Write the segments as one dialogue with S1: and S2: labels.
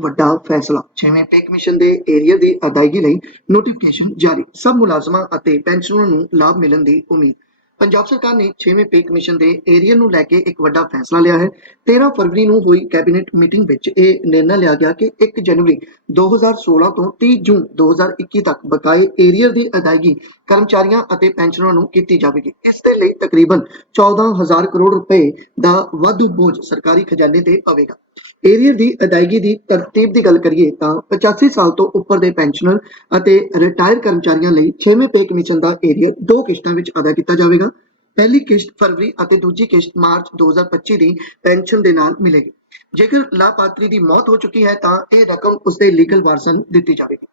S1: ਵੱਡਾ ਫੈਸਲਾ ਛੇਵੇਂ ਪੇ ਕਮਿਸ਼ਨ ਦੇ ਏਰੀਆ ਦੀ ਅਦਾਇਗੀ ਲਈ ਨੋਟੀਫਿਕੇਸ਼ਨ ਜਾਰੀ। ਸਭ ਮੁਲਾਜ਼ਮਾਂ ਅਤੇ ਪੈਨਸ਼ਨਰਾਂ ਨੂੰ ਲਾਭ ਮਿਲਣ ਦੀ ਉਮੀਦ। ਪੰਜਾਬ ਸਰਕਾਰ ਨੇ ਛੇਵੇਂ ਪੇ ਕਮਿਸ਼ਨ ਦੇ ਏਰੀਆ ਨੂੰ ਲੈ ਕੇ ਇੱਕ ਵੱਡਾ ਫੈਸਲਾ ਲਿਆ ਹੈ। 13 ਫਰਵਰੀ ਨੂੰ ਹੋਈ ਕੈਬਨਿਟ ਮੀਟਿੰਗ ਵਿੱਚ ਇਹ ਨਿਰਣਾ ਲਿਆ ਗਿਆ ਕਿ 1 ਜਨਵਰੀ 2016 ਤੋਂ 30 ਜੂਨ 2021 ਤੱਕ ਬਕਾਏ ਏਰੀਅਰ ਦੀ ਅਦਾਇਗੀ ਕਰਮਚਾਰੀਆਂ ਅਤੇ ਪੈਨਸ਼ਨਰਾਂ ਨੂੰ ਕੀਤੀ ਜਾਵੇਗੀ। ਇਸ ਦੇ ਲਈ ਤਕਰੀਬਨ 14000 ਕਰੋੜ ਰੁਪਏ ਦਾ ਵਾਧੂ ਬੋਝ ਸਰਕਾਰੀ ਖਜ਼ਾਨੇ ਤੇ ਪਵੇਗਾ। ਏਰੀਅਰ ਦੀ ਅਦਾਇਗੀ ਦੀ ਤਰਤੀਬ ਦੀ ਗੱਲ ਕਰੀਏ ਤਾਂ 85 ਸਾਲ ਤੋਂ ਉੱਪਰ ਦੇ ਪੈਨਸ਼ਨਰ ਅਤੇ ਰਿਟਾਇਰ ਕਰਮਚਾਰੀਆਂ ਲਈ 6ਵੇਂ ਪੇ ਕਮਿਸ਼ਨ ਦਾ ਏਰੀਅਰ ਦੋ ਕਿਸ਼ਤਾਂ ਵਿੱਚ ਅਦਾ ਕੀਤਾ ਜਾਵੇਗਾ। ਪਹਿਲੀ ਕਿਸ਼ਤ ਫਰਵਰੀ ਅਤੇ ਦੂਜੀ ਕਿਸ਼ਤ ਮਾਰਚ 2025 ਦੀ ਪੈਨਸ਼ਨ ਦੇ ਨਾਲ ਮਿਲੇਗੀ। ਜੇਕਰ ਲਾਭਪਾਤਰੀ ਦੀ ਮੌਤ ਹੋ ਚੁੱਕੀ ਹੈ ਤਾਂ ਇਹ ਰਕਮ ਉਸਦੇ ਲੀਗਲ ਵਾਰਸਾਂ ਨੂੰ ਦਿੱਤੀ ਜਾਵੇਗੀ।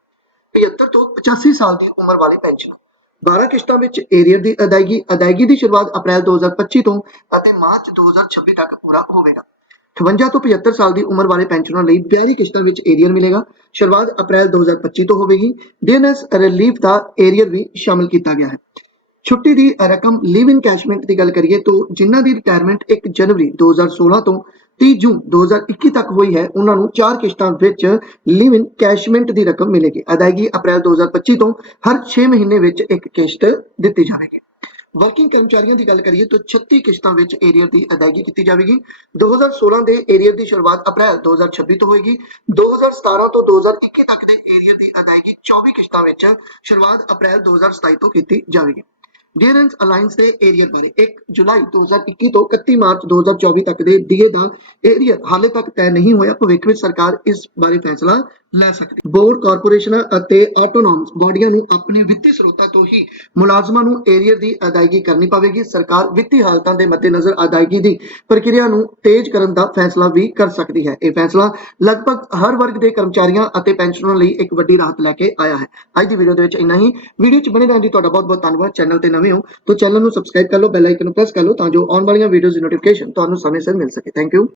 S1: 75 ਤੋਂ 85 ਸਾਲ ਦੀ ਉਮਰ ਵਾਲੇ ਪੈਨਸ਼ਨ 12 ਕਿਸ਼ਤਾਂ ਵਿੱਚ ਏਰੀਅਰ ਦੀ ਅਦਾਇਗੀ ਅਦਾਇਗੀ ਦੀ ਸ਼ੁਰੂਆਤ ਅਪ੍ਰੈਲ 2025 ਤੋਂ ਅਤੇ ਮਾਰਚ 2026 ਤੱਕ ਪੂਰਾ ਹੋਵੇਗਾ। 58 ਤੋਂ 75 ਸਾਲ ਦੀ ਉਮਰ ਵਾਲੇ ਪੈਨਸ਼ਨਰਾਂ ਲਈ 42 ਕਿਸ਼ਤਾਂ ਵਿੱਚ ਏਰੀਅਰ ਮਿਲੇਗਾ। ਸ਼ੁਰੂਆਤ ਅਪ੍ਰੈਲ 2025 ਤੋਂ ਹੋਵੇਗੀ। ਡੀਐਨਐਸ ਰਿਲੀਫ ਦਾ ਏਰੀਅਰ ਵੀ ਸ਼ਾਮਲ ਕੀਤਾ ਗਿਆ ਹੈ। ਛੁੱਟੀ ਦੀ ਰਕਮ ਲਿਵ ਇਨ ਕੈਸ਼ਮੈਂਟ ਦੀ ਗੱਲ ਕਰੀਏ ਤਾਂ ਜਿਨ੍ਹਾਂ ਦੀ ਰਿਟਾਇਰਮੈਂਟ 1 ਜਨਵਰੀ 2016 ਤੋਂ 30 ਜੂਨ 2021 ਤੱਕ ਹੋਈ ਹੈ, ਉਹਨਾਂ ਨੂੰ ਚਾਰ ਕਿਸ਼ਤਾਂ ਵਿੱਚ ਲਿਵ ਇਨ ਕੈਸ਼ਮੈਂਟ ਦੀ ਰਕਮ ਮਿਲੇਗੀ। ਅਦਾਇਗੀ ਅਪ੍ਰੈਲ 2025 ਤੋਂ ਹਰ 6 ਮਹੀਨੇ ਵਿੱਚ ਇੱਕ ਕਿਸ਼ਤ ਦਿੱਤੀ ਜਾਵੇਗੀ। ਵਰਕਿੰਗ ਕਰਮਚਾਰੀਆਂ ਦੀ ਗੱਲ ਕਰੀਏ ਤਾਂ 36 ਕਿਸ਼ਤਾਂ ਵਿੱਚ ਏਰੀਅਰ ਦੀ ਅਦਾਇਗੀ ਕੀਤੀ ਜਾਵੇਗੀ। 2016 ਦੇ ਏਰੀਅਰ ਦੀ ਸ਼ੁਰੂਆਤ ਅਪ੍ਰੈਲ 2026 ਤੋਂ ਹੋਏਗੀ। 2017 ਤੋਂ 2021 ਤੱਕ ਦੇ ਏਰੀਅਰ ਦੀ ਅਦਾਇਗੀ 24 ਕਿਸ਼ਤਾਂ ਵਿੱਚ ਸ਼ੁਰੂਆਤ ਅਪ੍ਰੈਲ 2027 ਤੋਂ ਕੀਤੀ ਜਾਵੇਗੀ। ਡੀਅਰੈਂਸ ਅਲਾਈਅੰਸ ਦੇ ਏਰੀਅਰ ਬਾਰੇ 1 ਜੁਲਾਈ 2021 ਤੋਂ 31 ਮਾਰਚ 2024 ਤੱਕ ਦੇ ਡੀਏ ਦਾ ਏਰੀਅਰ ਹਾਲੇ ਤੱਕ ਤੈਅ ਨਹੀਂ ਹੋਇਆ। ਭਵਿੱਖ ਵਿੱਚ ਸਰਕਾਰ ਇਸ ਬਾਰੇ ਫੈਸਲਾ ਲੈ ਸਕਦੀ ਬੋਰਡ ਕਾਰਪੋਰੇਸ਼ਨਾਂ ਅਤੇ ਆਟੋਨੋਮਸ ਬਾਡੀਆਂ ਨੂੰ ਆਪਣੇ ਵਿੱਤੀ ਸਰੋਤਾਂ ਤੋਂ ਹੀ ਮੁਲਾਜ਼ਮਾਂ ਨੂੰ ਏਰੀਅਰ ਦੀ ਅਦਾਇਗੀ ਕਰਨੀ ਪਵੇਗੀ। ਸਰਕਾਰ ਵਿੱਤੀ ਹਾਲਤਾਂ ਦੇ ਮੱਦੇਨਜ਼ਰ ਅਦਾਇਗੀ ਦੀ ਪ੍ਰਕਿਰਿਆ ਨੂੰ ਤੇਜ਼ ਕਰਨ ਦਾ ਫੈਸਲਾ ਵੀ ਕਰ ਸਕਦੀ ਹੈ। ਇਹ ਫੈਸਲਾ ਲਗਭਗ ਹਰ ਵਰਗ ਦੇ ਕਰਮਚਾਰੀਆਂ ਅਤੇ ਪੈਨਸ਼ਨਰਾਂ ਲਈ ਇੱਕ ਵੱਡੀ ਰਾਹਤ ਲੈ ਕੇ ਆਇਆ ਹੈ। ਅੱਜ ਦੀ ਵੀਡੀਓ ਦੇ ਵਿੱਚ ਇੰਨਾ ਹੀ। ਵੀਡੀਓ 'ਚ ਬਣੇ ਰਹਿਣ ਦੀ ਤੁਹਾਡਾ ਬਹੁਤ ਬਹੁਤ ਧੰਨਵਾਦ। ਚੈਨਲ ਤੇ ਨਵੇਂ ਹੋ ਤਾਂ ਚੈਨਲ ਨੂੰ ਸਬਸਕ੍ਰਾਈਬ ਕਰ ਲਓ ਬੈਲ ਆਈਕਨ ਨੂੰ ਪ੍ਰੈਸ ਕਰ ਲਓ ਤਾਂ ਜੋ ਆਉਣ ਵਾਲੀਆਂ ਵੀਡੀਓਜ਼ ਦੀ ਨੋਟੀਫਿਕੇਸ਼ਨ ਤੁਹਾਨੂੰ ਸਮੇਂ ਸਿਰ ਮਿਲ ਸਕੇ। Thank you